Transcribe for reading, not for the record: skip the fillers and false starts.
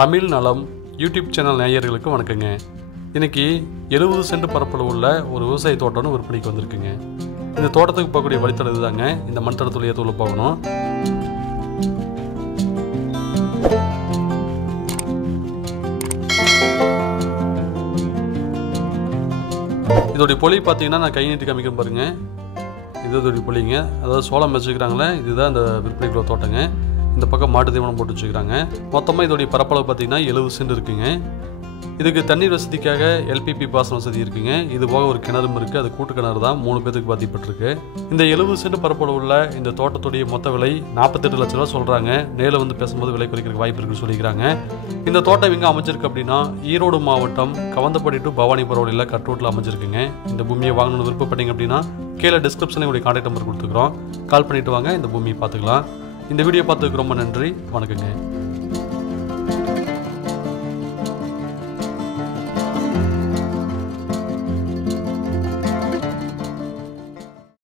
தமிழ் நலம் YouTube channel நேயர்களுக்கு வணக்கங்க. இன்னைக்கு 70 சென்ட் பரப்பளவு உள்ள ஒரு விவசாய தோட்டம்னு விற்பனைக்கு வந்திருக்குங்க. இந்த தோட்டத்துக்கு போகக்கூடிய வழித்தடம் இதுதாங்க. இந்த மண் தடத்துல ஏற்ற போகணும். இதோடைய பொலி பார்த்தீங்கன்னா நான் கை நீட்டி காமிக்கிறேன் பாருங்க. இதோடைய பொலிங்க, அதாவது சோளம் வச்சுக்கிறாங்களே, இதுதான் இந்த விற்பனைக்குள்ள தோட்டங்க. இந்த பக்கம் மாட்டு தீவனம் போட்டு வச்சுக்கிறாங்க. மொத்தமாக இதோடைய பரப்பளவு பார்த்தீங்கன்னா 70 சென்ட் இருக்குங்க. இதுக்கு தண்ணீர் வசதிக்காக எல்பிபி பாசன வசதி இருக்குங்க. இது போக ஒரு கிணறும் இருக்குது. அது கூட்டு கிணறு தான், 3 பேருக்கு பாதிப்பட்டிருக்கு. இந்த 70 சென்ட் பரப்பளவு உள்ள இந்த தோட்டத்துடைய மொத்த விலை 48 லட்ச ரூபா சொல்கிறாங்க. நேரில் வந்து பேசும்போது விலை குறைக்கிறதுக்கு வாய்ப்பு இருக்குன்னு சொல்லிக்கிறாங்க. இந்த தோட்டம் எங்கே அமைஞ்சிருக்கு அப்படின்னா ஈரோடு மாவட்டம் கவந்தப்படி டு பவானி பரவலில் கட் ரோட்டில் அமைஞ்சிருக்குங்க. இந்த பூமியை வாங்கணும்னு விருப்பப்பட்டீங்க அப்படின்னா கீழே டிஸ்கிரிப்ஷனில் உடைய கான்டாக்ட் நம்பர் கொடுத்துக்கிறோம். கால் பண்ணிவிட்டு வாங்க, இந்த பூமியை பார்த்துக்கலாம். இந்த வீடியோ பார்த்ததுக்கு ரொம்ப நன்றி. வணக்கங்க.